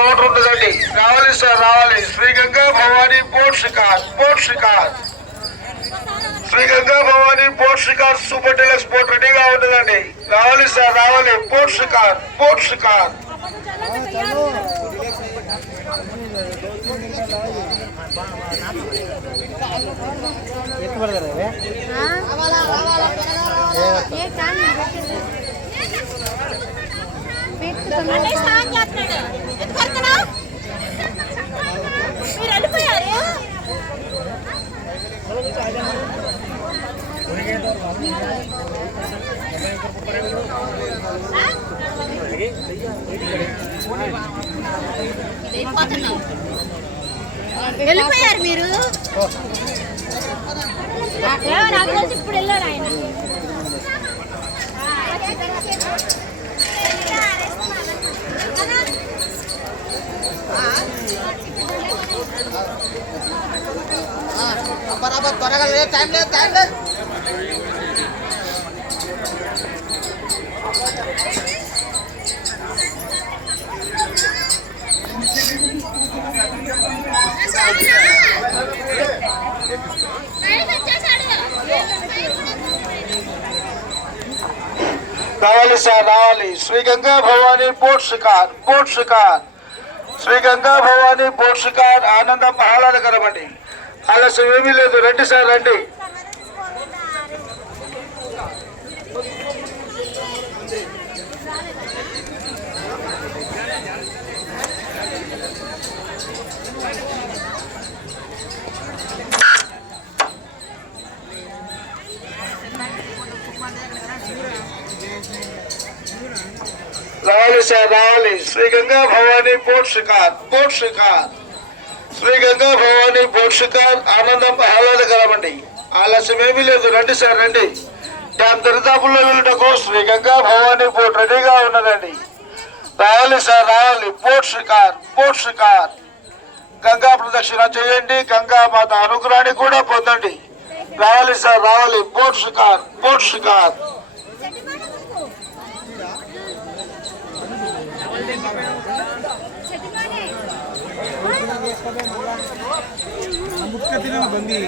Counter ఉంటుందండి. రావాలి sir రావాలి. Sri Ganga Bhavani boat Shikar Sri Ganga Bhavani boat Shikar super deluxe boat రెడీగా ఉంటుందండి. రావాలి సార్ రావాలి. బోట్ షికార్ వెళ్ళిపోయారు మీరు. ఇప్పుడు వెళ్ళారు ఆయన. బరాబర్ త్వరగా టైం లేదు. రావాలి సార్ రావాలి. శ్రీ గంగా భవానీ బోట్ షికార్ శ్రీ గంగా భవానీ బోట్ షికార్ ఆనందం ఆహ్లాదకరమండి. ఆలస్యం ఏమీ లేదు. రండి సార్ రండి. రావాలి సార్ రావాలి. శ్రీ గంగా భవానీ బోట్ షికార్ శ్రీ గంగా భవానీ బోట్ షికార్ ఆనందం ఆహ్లాదకరమండి. ఆలస్యం ఏమీ లేదు. రండి సార్ రండి. డ్యామ్ దరిదాపుల్లో వెళ్ళటకు శ్రీ గంగా భవానీ బోట్ రెడీగా ఉన్నదండి. రావాలి సార్ రావాలి. బోట్ షికార్ గంగా ప్రదక్షిణ చేయండి. గంగా మాత అనుగ్రహాన్ని కూడా పొందండి. రావాలి సార్ రావాలి. బోట్ షికార్ ముఖ్య బంది